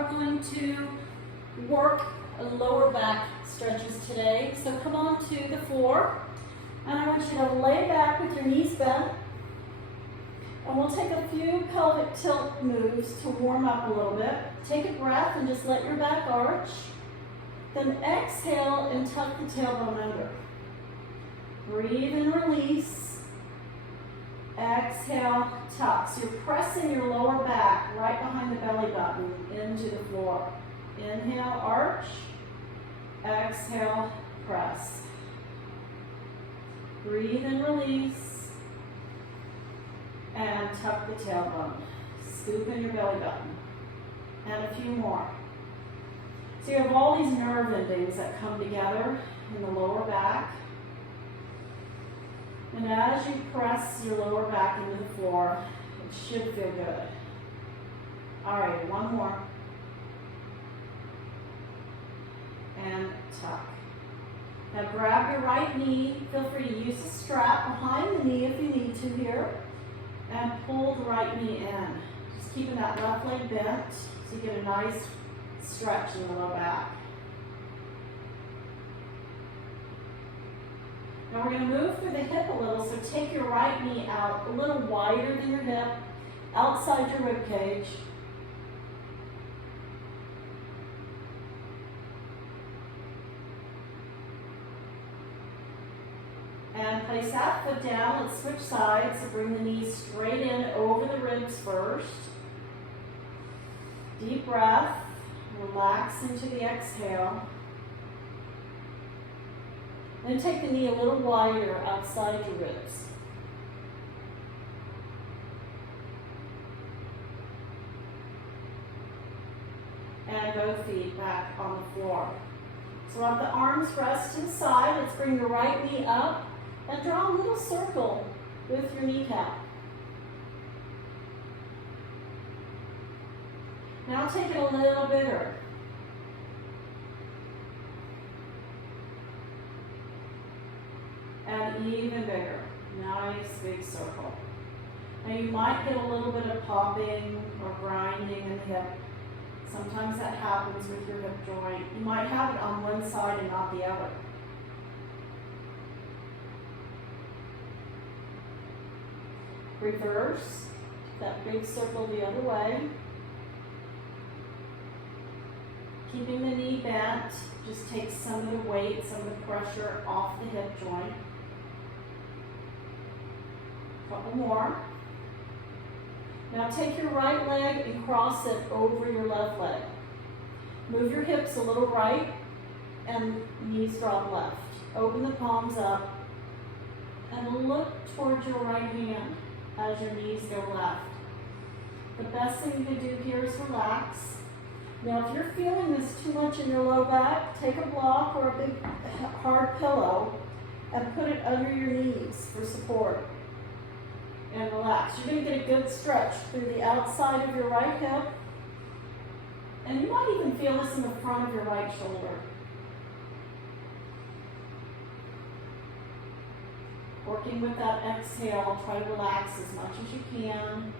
are going to work lower back stretches today. So come on to the floor, and I want you to lay back with your knees bent. And we'll take a few pelvic tilt moves to warm up a little bit. Take a breath and just let your back arch. Then exhale and tuck the tailbone under. Breathe and release. Exhale, tuck. So you're pressing your lower back right behind the belly button into the floor. Inhale, arch. Exhale, press. Breathe and release. And tuck the tailbone. Scoop in your belly button. And a few more. So you have all these nerve endings that come together in the lower back. And as you press your lower back into the floor, it should feel good. All right, one more. And tuck. Now grab your right knee. Feel free to use the strap behind the knee if you need to here. And pull the right knee in. Just keeping that left leg bent so you get a nice stretch in the low back. Now we're going to move through the hip a little, so take your right knee out a little wider than your hip, outside your rib cage. And place that foot down. Let's switch sides. So bring the knees straight in over the ribs first. Deep breath. Relax into the exhale. Then take the knee a little wider outside your ribs. And both feet back on the floor. So let the arms rest to the side. Let's bring the right knee up and draw a little circle with your kneecap. Now take it a little bigger. And even bigger. Nice big circle. Now you might get a little bit of popping or grinding in the hip. Sometimes that happens with your hip joint. You might have it on one side and not the other. Reverse that big circle the other way. Keeping the knee bent, just take some of the weight, some of the pressure off the hip joint. Couple more. Now take your right leg and cross it over your left leg. Move your hips a little right and knees drop left. Open the palms up and look towards your right hand as your knees go left. The best thing you can do here is relax. Now if you're feeling this too much in your low back, take a block or a big hard pillow and put it under your knees for support. And relax. You're going to get a good stretch through the outside of your right hip. And you might even feel this in the front of your right shoulder. Working with that exhale, try to relax as much as you can.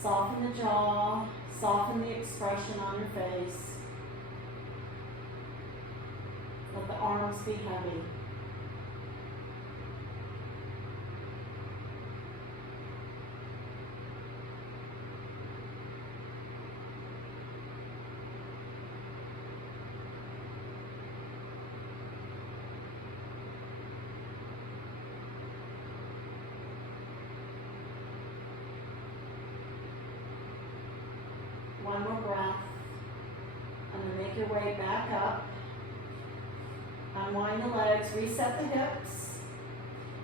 Soften the jaw, soften the expression on your face. Let the arms be heavy. One more breath, and then make your way back up. Unwind the legs, reset the hips,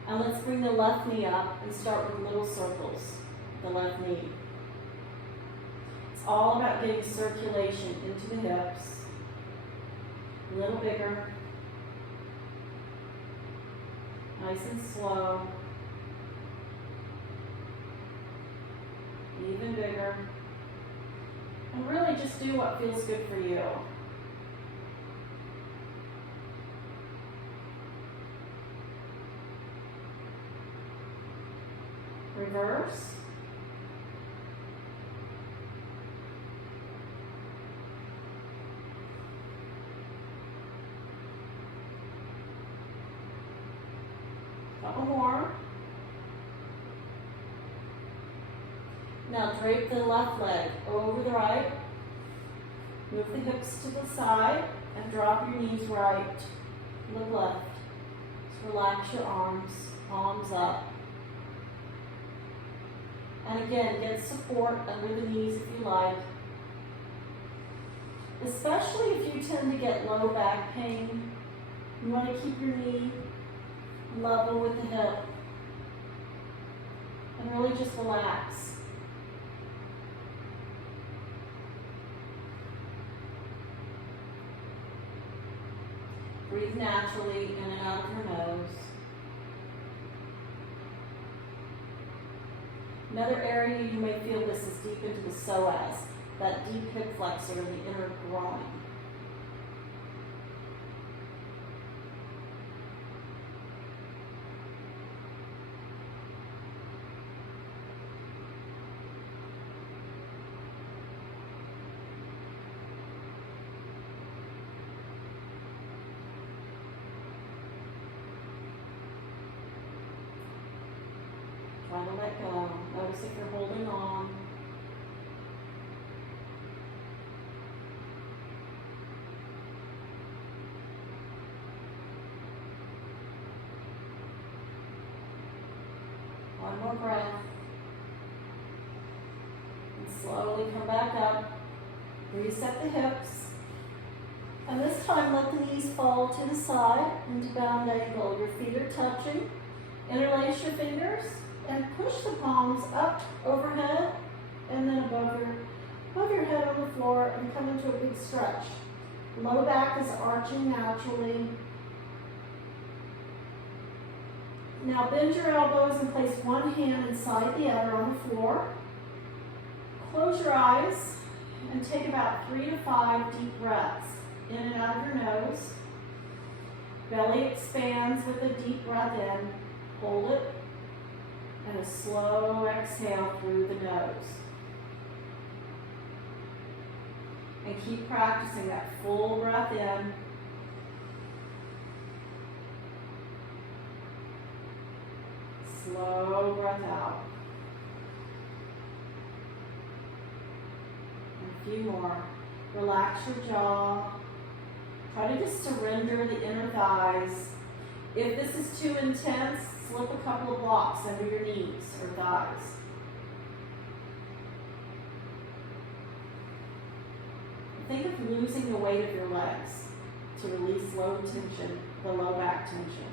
and let's bring the left knee up and start with little circles, the left knee. It's all about getting circulation into the hips, a little bigger, nice and slow, even bigger. And really just do what feels good for you. Reverse. Couple more. Now drape the left leg over the right. Move the hips to the side and drop your knees right. Look left. Just relax your arms, palms up. And again, get support under the knees if you like. Especially if you tend to get low back pain, you want to keep your knee level with the hip. And really just relax. Breathe naturally in and out of your nose. Another area you may feel this is deep into the psoas, that deep hip flexor in the inner groin. Try to let go. Notice if you're holding on. One more breath. And slowly come back up. Reset the hips. And this time let the knees fall to the side into bound angle. Your feet are touching. Interlace your fingers. And push the palms up overhead and then above your head on the floor and come into a big stretch. Low back is arching naturally. Now bend your elbows and place one hand inside the other on the floor. Close your eyes and take about 3 to 5 deep breaths in and out of your nose. Belly expands with a deep breath in. Hold it. And a slow exhale through the nose. And keep practicing that full breath in. Slow breath out. And a few more. Relax your jaw. Try to just surrender the inner thighs. If this is too intense, slip a couple of blocks under your knees or thighs. Think of losing the weight of your legs to release low tension, the low back tension.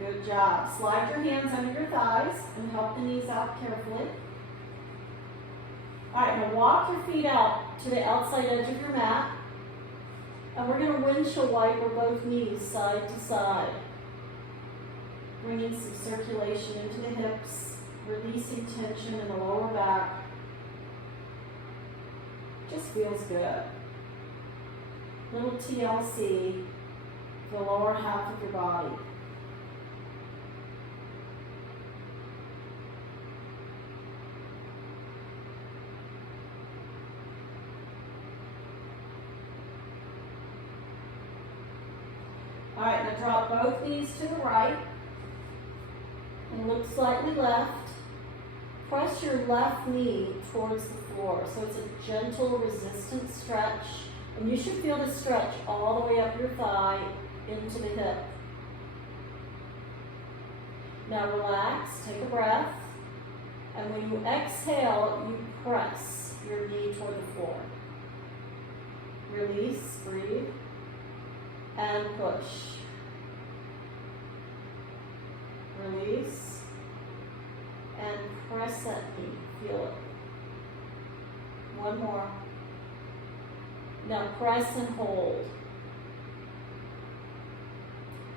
Good job. Slide your hands under your thighs and help the knees out carefully. All right, now walk your feet out to the outside edge of your mat. And we're going to windshield wiper both knees side to side. Bringing some circulation into the hips, releasing tension in the lower back. Just feels good. Little TLC, the lower half of your body. All right, now drop both knees to the right and look slightly left. Press your left knee towards the floor, so it's a gentle, resistant stretch. And you should feel the stretch all the way up your thigh into the hip. Now relax, take a breath, and when you exhale, you press your knee toward the floor. Release, breathe. And push. Release. And press that knee. Feel it. One more. Now press and hold.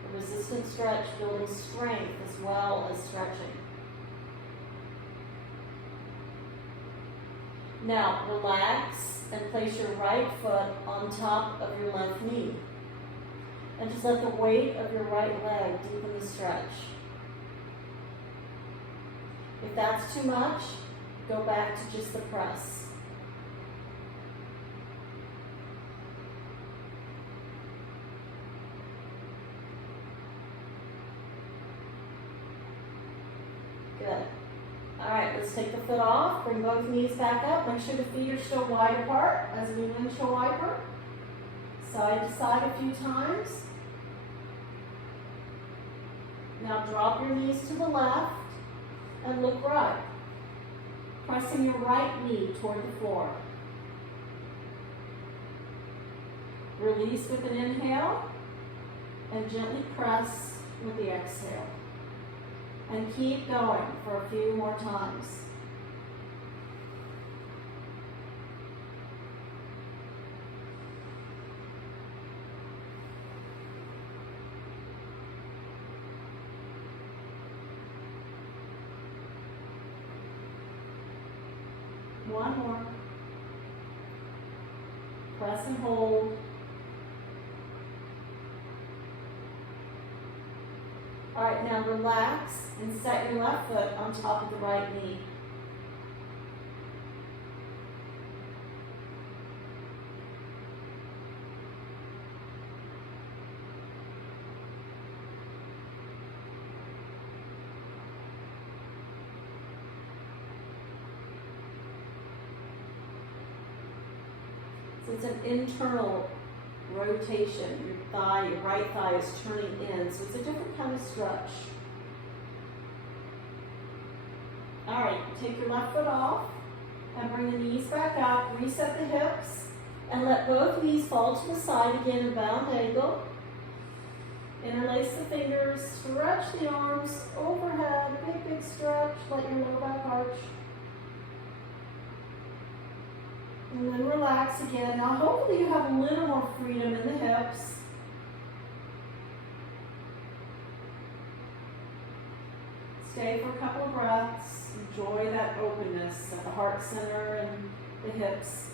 A resistant stretch, building strength as well as stretching. Now relax and place your right foot on top of your left knee. And just let the weight of your right leg deepen the stretch. If that's too much, go back to just the press. Good. All right, let's take the foot off, bring both knees back up. Make sure the feet are still wide apart as we windshield wiper. Side to side a few times. Now drop your knees to the left and look right. Pressing your right knee toward the floor. Release with an inhale and gently press with the exhale. And keep going for a few more times. One more. Press and hold. All right, now relax and set your left foot on top of the right knee. So it's an internal rotation. Your right thigh is turning in, so it's a different kind of stretch. All right, take your left foot off and bring the knees back up, reset the hips, and let both knees fall to the side again in bound angle. Interlace the fingers, stretch the arms overhead, big stretch, let your lower back arch. And then relax again. Now hopefully you have a little more freedom in the hips. Stay for a couple of breaths. Enjoy that openness at the heart center and the hips.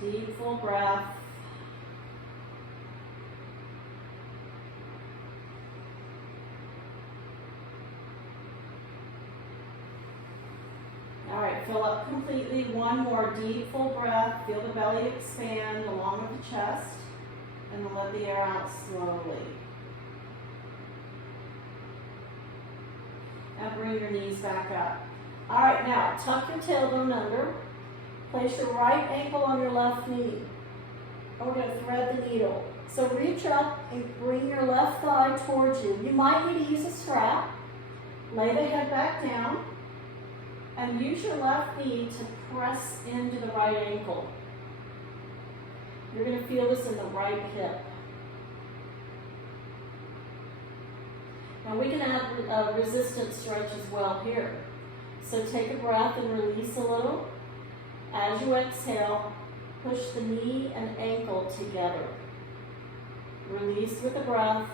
Deep, full breath. All right, fill up completely. One more deep, full breath. Feel the belly expand along with the chest. And then let the air out slowly. And bring your knees back up. All right, now tuck your tailbone under. Place your right ankle on your left knee. And we're going to thread the needle. So reach up and bring your left thigh towards you. You might need to use a strap. Lay the head back down. And use your left knee to press into the right ankle. You're going to feel this in the right hip. Now we can add a resistance stretch as well here. So take a breath and release a little. As you exhale, push the knee and ankle together. Release with the breath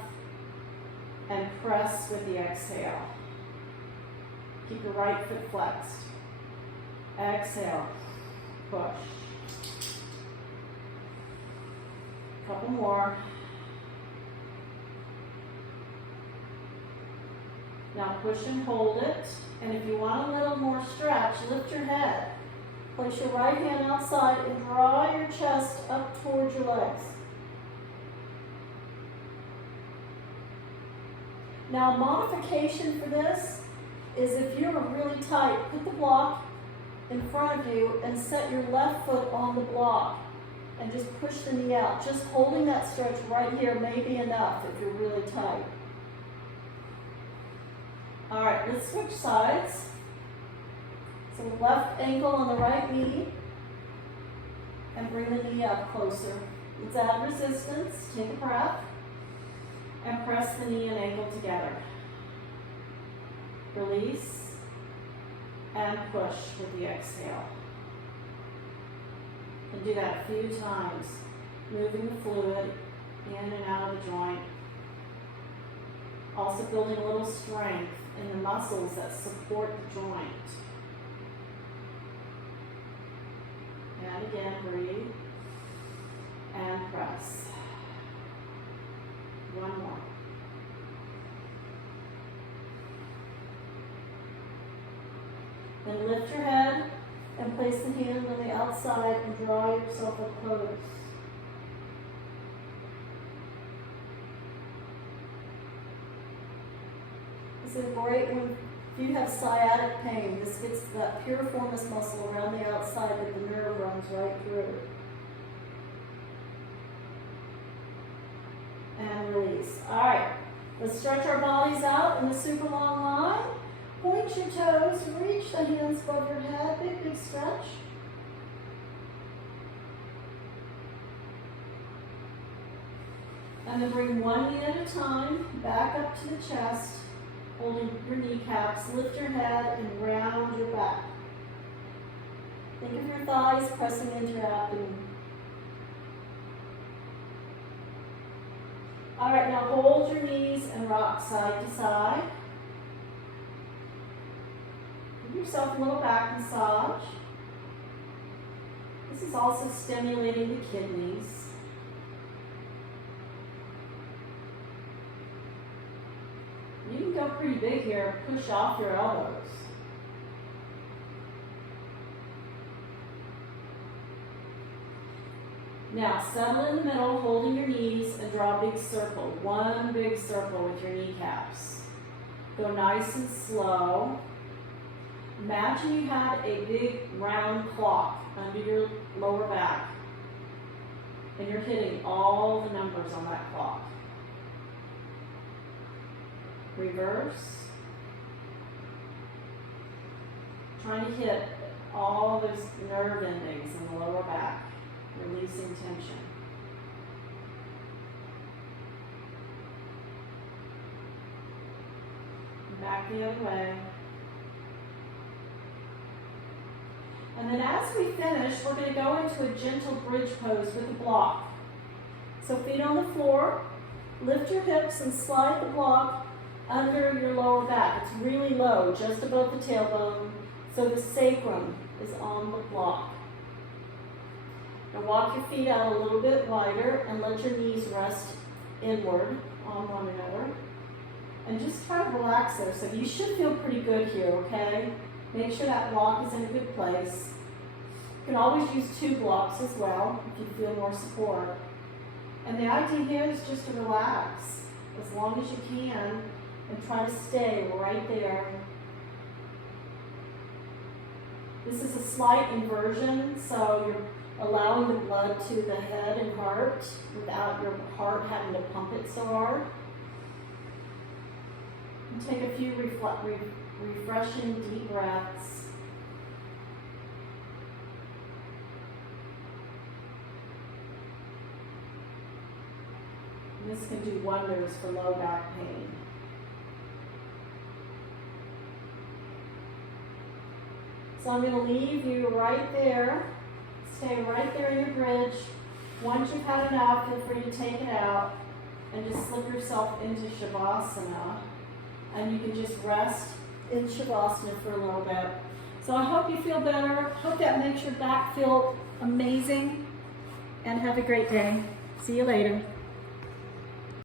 and press with the exhale. Keep your right foot flexed. Exhale, push. Couple more. Now push and hold it. And if you want a little more stretch, lift your head. Place your right hand outside and draw your chest up towards your legs. Now a modification for this is if you're really tight, put the block in front of you and set your left foot on the block. And just push the knee out. Just holding that stretch right here may be enough if you're really tight. All right, let's switch sides. So left ankle on the right knee. And bring the knee up closer. Let's add resistance. Take a breath. And press the knee and ankle together. Release. And push with the exhale. And do that a few times, moving the fluid in and out of the joint. Also building a little strength in the muscles that support the joint. And again, breathe and press. One more. Then lift your head and place the hand on the outside and draw yourself up close. This is great when if you have sciatic pain. This gets that piriformis muscle around the outside that the nerve runs right through. And release. All right, let's stretch our bodies out in a super long line. Point your toes, reach the hands above your head, big stretch. And then bring one knee at a time, back up to the chest, holding your kneecaps, lift your head and round your back. Think of your thighs pressing into your abdomen. All right, now hold your knees and rock side to side. Give yourself a little back massage. This is also stimulating the kidneys. You can go pretty big here, push off your elbows. Now, settle in the middle, holding your knees, and draw a big circle. One big circle with your kneecaps. Go nice and slow. Imagine you had a big round clock under your lower back, and you're hitting all the numbers on that clock. Reverse. Trying to hit all those nerve endings in the lower back, releasing tension. Back the other way. And then as we finish, we're going to go into a gentle bridge pose with a block. So feet on the floor, lift your hips and slide the block under your lower back. It's really low, just above the tailbone, so the sacrum is on the block. Now walk your feet out a little bit wider and let your knees rest inward on one another. And just try to relax there. So you should feel pretty good here, okay? Make sure that block is in a good place. You can always use two blocks as well if you feel more support. And the idea here is just to relax as long as you can and try to stay right there. This is a slight inversion, so you're allowing the blood to the head and heart without your heart having to pump it so hard. And take a few refreshing deep breaths. And this can do wonders for low back pain. So I'm going to leave you right there. Stay right there in your bridge. Once you've had enough, feel free to take it out and just slip yourself into Shavasana. And you can just rest in Shavasana for a little bit. So I hope you feel better. Hope that makes your back feel amazing. And have a great day. See you later.